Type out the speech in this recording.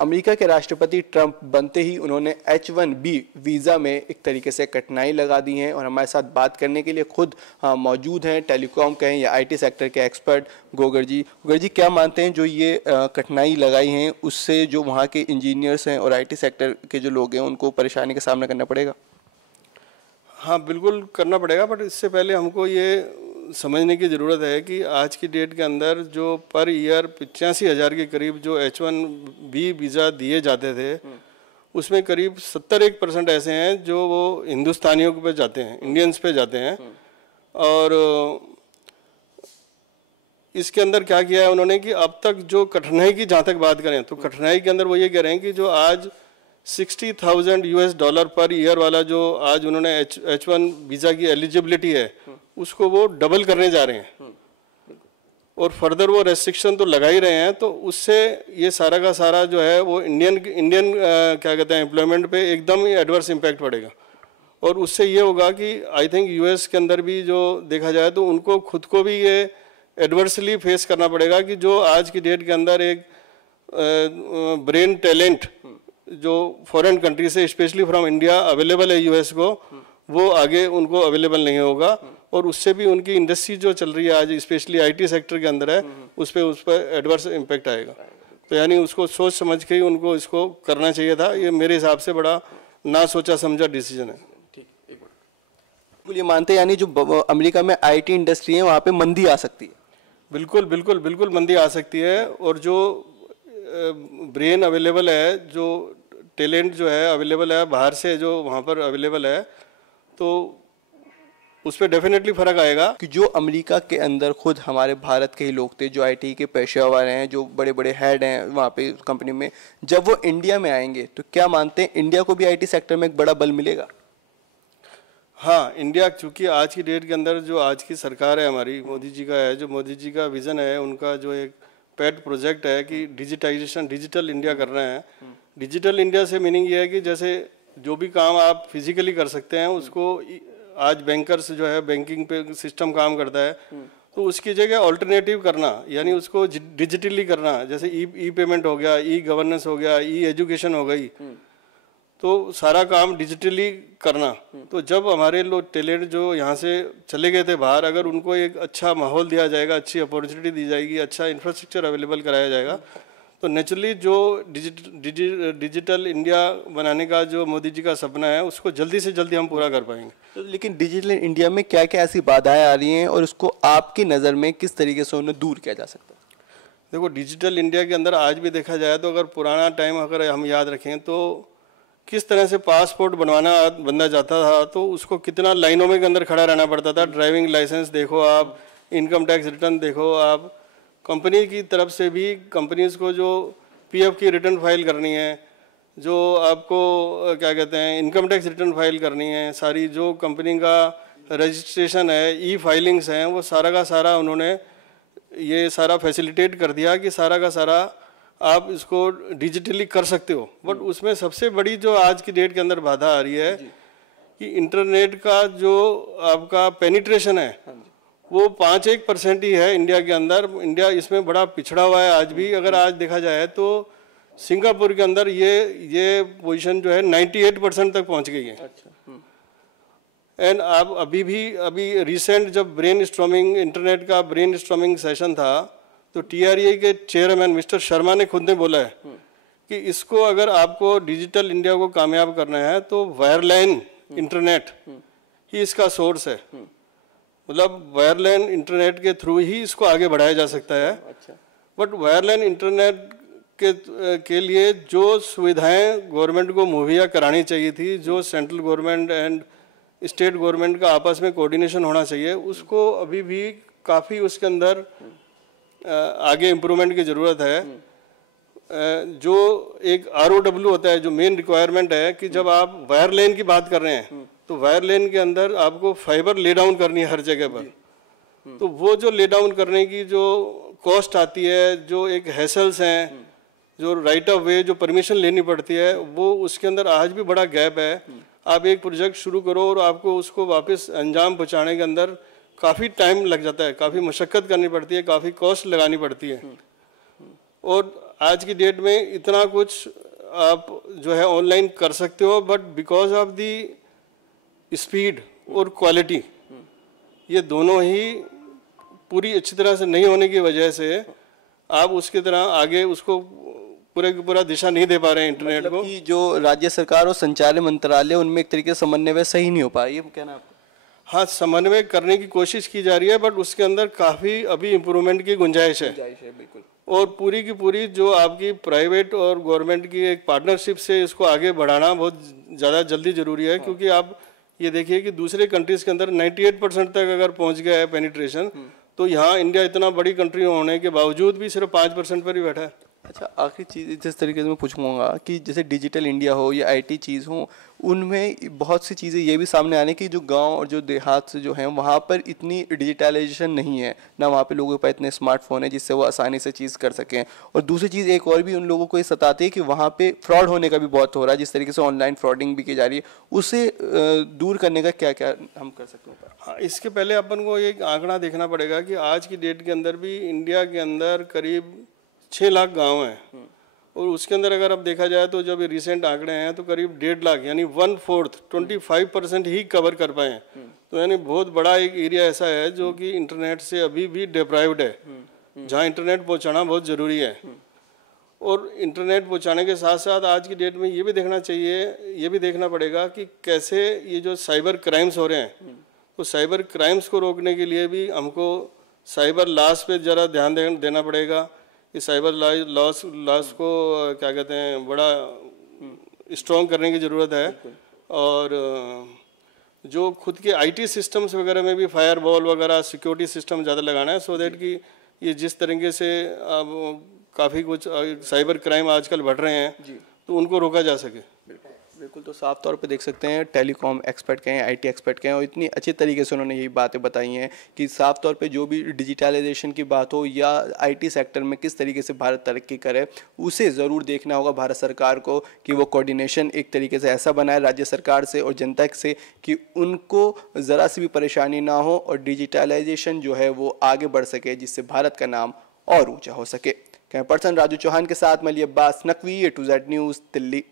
America के राष्ट्रपति Trump बनते ही उन्होंने H1B वीज़ा में एक तरीके से कठिनाई लगा दी है और हमारे साथ बात करने के लिए खुद मौजूद हैं टेलीकॉम के या IT सेक्टर के एक्सपर्ट गोगर जी। गोगर जी, क्या मानते हैं जो ये कठिनाई लगाई हैं उससे जो वहाँ के इंजीनियर्स हैं और IT सेक्टर के जो लोग हैं उनको परेशानी का सामना करना पड़ेगा? हाँ, बिल्कुल करना पड़ेगा, बट इससे पहले हमको ये समझने की ज़रूरत है कि आज की डेट के अंदर जो पर ईयर 85,000 के करीब जो H1B वीज़ा दिए जाते थे, उसमें करीब 71% ऐसे हैं जो वो हिंदुस्तानियों पे जाते हैं, इंडियंस पे जाते हैं। और इसके अंदर क्या किया है उन्होंने कि अब तक जो कठिनाई की जहाँ तक बात करें तो कठिनाई के अंदर वो ये कह रहे हैं कि जो आज $60,000 पर ईयर वाला जो आज उन्होंने H1 वीज़ा की एलिजिबिलिटी है उसको वो डबल करने जा रहे हैं और फर्दर वो रेस्ट्रिक्शन तो लगा ही रहे हैं। तो उससे ये सारा का सारा जो है वो इंडियन क्या कहते हैं एम्प्लॉयमेंट पे एकदम ही एडवर्स इम्पैक्ट पड़ेगा। और उससे ये होगा कि आई थिंक US के अंदर भी जो देखा जाए तो उनको खुद को भी ये एडवर्सली फेस करना पड़ेगा कि जो आज की डेट के अंदर एक ब्रेन टैलेंट जो फॉरेन कंट्री से स्पेशली फ्रॉम इंडिया अवेलेबल है US को, वो आगे उनको अवेलेबल नहीं होगा और उससे भी उनकी इंडस्ट्री जो चल रही है आज स्पेशली IT सेक्टर के अंदर है उस पर एडवर्स इम्पैक्ट आएगा। तो यानी उसको सोच समझ के ही उनको इसको करना चाहिए था। ये मेरे हिसाब से बड़ा ना सोचा समझा डिसीजन है। बिल्कुल ये मानते हैं यानी जो अमेरिका में IT इंडस्ट्री है वहाँ पे मंदी आ सकती है? बिल्कुल बिल्कुल बिल्कुल मंदी आ सकती है और जो ब्रेन अवेलेबल है, जो टैलेंट जो है अवेलेबल है बाहर से जो वहाँ पर अवेलेबल है, तो उस पर डेफिनेटली फ़र्क आएगा। कि जो अमेरिका के अंदर खुद हमारे भारत के ही लोग थे जो IT के पेशेवर हैं, जो बड़े बड़े हेड हैं वहाँ पे कंपनी में, जब वो इंडिया में आएंगे तो क्या मानते हैं इंडिया को भी IT सेक्टर में एक बड़ा बल मिलेगा? हाँ, इंडिया चूँकि आज की डेट के अंदर जो आज की सरकार है हमारी मोदी जी का है, जो मोदी जी का विज़न है, उनका जो एक पेट प्रोजेक्ट है कि डिजिटाइजेशन डिजिटल इंडिया कर रहे हैं। डिजिटल इंडिया से मीनिंग ये है कि जैसे जो भी काम आप फिजिकली कर सकते हैं उसको आज बैंकर्स जो है बैंकिंग पे सिस्टम काम करता है, तो उसकी जगह ऑल्टरनेटिव करना यानी उसको डिजिटली करना, जैसे ई पेमेंट हो गया, ई गवर्नेंस हो गया, ई एजुकेशन हो गई, तो सारा काम डिजिटली करना। तो जब हमारे लोग टैलेंट जो यहाँ से चले गए थे बाहर, अगर उनको एक अच्छा माहौल दिया जाएगा, अच्छी अपॉर्चुनिटी दी जाएगी, अच्छा इंफ्रास्ट्रक्चर अवेलेबल कराया जाएगा, तो नेचुरली जो डिजिटल इंडिया बनाने का जो मोदी जी का सपना है उसको जल्दी से जल्दी हम पूरा कर पाएंगे। तो लेकिन डिजिटल इंडिया में क्या क्या ऐसी बाधाएं आ रही हैं और उसको आपकी नज़र में किस तरीके से उन्हें दूर किया जा सकता है? देखो, डिजिटल इंडिया के अंदर आज भी देखा जाए तो अगर पुराना टाइम अगर हम याद रखें तो किस तरह से पासपोर्ट बनवाना बंदा जाता था तो उसको कितना लाइनों में के अंदर खड़ा रहना पड़ता था। ड्राइविंग लाइसेंस देखो आप, इनकम टैक्स रिटर्न देखो आप, कंपनी की तरफ से भी कंपनीज को जो PF की रिटर्न फाइल करनी है, जो आपको क्या कहते हैं इनकम टैक्स रिटर्न फाइल करनी है, सारी जो कंपनी का रजिस्ट्रेशन है, फाइलिंग्स हैं, वो सारा का सारा उन्होंने ये सारा फैसिलिटेट कर दिया कि सारा का सारा आप इसको डिजिटली कर सकते हो। बट उसमें सबसे बड़ी जो आज की डेट के अंदर बाधा आ रही है कि इंटरनेट का जो आपका पेनिट्रेशन है वो 5-1% ही है इंडिया के अंदर। इंडिया इसमें बड़ा पिछड़ा हुआ है आज भी। अगर आज देखा जाए तो सिंगापुर के अंदर ये पोजीशन जो है 98% तक पहुंच गई है। एंड आप अभी रिसेंट जब ब्रेन स्टॉर्मिंग इंटरनेट का ब्रेन स्टॉर्मिंग सेशन था तो TREI के चेयरमैन मिस्टर शर्मा ने खुद ने बोला है कि इसको अगर आपको डिजिटल इंडिया को कामयाब करना है तो वायरलाइन इंटरनेट ही इसका सोर्स है। मतलब वायरलाइन इंटरनेट के थ्रू ही इसको आगे बढ़ाया जा सकता है। बट वायरलाइन इंटरनेट के लिए जो सुविधाएं गवर्नमेंट को मुहैया करानी चाहिए थी, जो central government and state government का आपस में कोऑर्डिनेशन होना चाहिए, उसको अभी भी काफ़ी उसके अंदर आगे इम्प्रूवमेंट की ज़रूरत है। जो एक ROW होता है, जो मेन रिक्वायरमेंट है कि जब आप वायरलाइन की बात कर रहे हैं तो वायरलाइन के अंदर आपको फाइबर ले डाउन करनी है हर जगह पर। तो वो जो ले डाउन करने की जो कॉस्ट आती है, जो एक हैसल्स हैं, जो राइट ऑफ वे जो परमिशन लेनी पड़ती है, वो उसके अंदर आज भी बड़ा गैप है। आप एक प्रोजेक्ट शुरू करो और आपको उसको वापस अंजाम पहुँचाने के अंदर काफ़ी टाइम लग जाता है, काफ़ी मशक्क़त करनी पड़ती है, काफ़ी कॉस्ट लगानी पड़ती है। और आज की डेट में इतना कुछ आप जो है ऑनलाइन कर सकते हो, but because of the speed और क्वालिटी, ये दोनों ही पूरी अच्छी तरह से नहीं होने की वजह से आप उसकी तरह आगे उसको पूरे की पूरा दिशा नहीं दे पा रहे हैं इंटरनेट को। कि जो राज्य सरकार और संचार मंत्रालय उनमें एक तरीके से समन्वय सही नहीं हो पाया, ये कहना आपका? हाँ, समन्वय करने की कोशिश की जा रही है, बट उसके अंदर काफ़ी अभी इम्प्रूवमेंट की गुंजाइश है। बिल्कुल। और पूरी की पूरी जो आपकी प्राइवेट और गवर्नमेंट की एक पार्टनरशिप से इसको आगे बढ़ाना बहुत ज़्यादा जल्दी ज़रूरी है। क्योंकि आप ये देखिए कि दूसरे कंट्रीज़ के अंदर 98% तक अगर पहुंच गया है पेनिट्रेशन, तो यहाँ इंडिया इतना बड़ी कंट्री होने के बावजूद भी सिर्फ 5% पर ही बैठा है। अच्छा, आखिरी चीज़ जिस तरीके से मैं पूछूंगा कि जैसे डिजिटल इंडिया हो या आईटी चीज़ हो, उनमें बहुत सी चीज़ें ये भी सामने आने की जो गांव और जो देहात से जो हैं वहाँ पर इतनी डिजिटलाइजेशन नहीं है ना, वहाँ पे लोगों के पास इतने स्मार्टफोन है जिससे वो आसानी से चीज़ कर सकें। और दूसरी चीज़ एक और भी उन लोगों को ये सताती है कि वहाँ पे फ्रॉड होने का भी बहुत हो रहा है, जिस तरीके से ऑनलाइन फ्रॉडिंग भी की जा रही है, उसे दूर करने का क्या क्या हम कर सकते हैं? हाँ, इसके पहले अपन को एक आंकड़ा देखना पड़ेगा कि आज की डेट के अंदर भी इंडिया के अंदर करीब 6 लाख गाँव हैं, और उसके अंदर अगर अब देखा जाए तो जब ये रिसेंट आंकड़े हैं तो करीब 1.5 लाख यानी 1/4 25% ही कवर कर पाए हैं। तो यानी बहुत बड़ा एक एरिया ऐसा है जो कि इंटरनेट से अभी भी डिप्राइव्ड है, जहाँ इंटरनेट पहुँचाना बहुत ज़रूरी है। और इंटरनेट पहुँचाने के साथ साथ आज की डेट में ये भी देखना चाहिए, ये भी देखना पड़ेगा कि कैसे ये जो साइबर क्राइम्स हो रहे हैं, तो साइबर क्राइम्स को रोकने के लिए भी हमको साइबर लॉस पे ज़रा ध्यान देना पड़ेगा। कि साइबर लॉस को क्या कहते हैं, बड़ा स्ट्रॉन्ग करने की ज़रूरत है। और जो खुद के आईटी सिस्टम्स वगैरह में भी फायरवॉल वगैरह सिक्योरिटी सिस्टम ज़्यादा लगाना है, सो दैट कि ये जिस तरीके से अब काफ़ी कुछ साइबर क्राइम आजकल बढ़ रहे हैं तो उनको रोका जा सके। बिल्कुल, तो साफ तौर पे देख सकते हैं टेलीकॉम एक्सपर्ट कहें, आईटी एक्सपर्ट कहें, और इतनी अच्छी तरीके से उन्होंने यही बातें बताई हैं कि साफ तौर पे जो भी डिजिटलाइजेशन की बात हो या आईटी सेक्टर में किस तरीके से भारत तरक्की करे, उसे ज़रूर देखना होगा भारत सरकार को कि वो कोऑर्डिनेशन एक तरीके से ऐसा बनाए राज्य सरकार से और जनता से कि उनको ज़रा सी भी परेशानी ना हो और डिजिटलाइजेशन जो है वो आगे बढ़ सके, जिससे भारत का नाम और ऊँचा हो सके। कैमरा पर्सन राजू चौहान के साथ मैं Ali Abbas Naqvi, A to Z news, Delhi.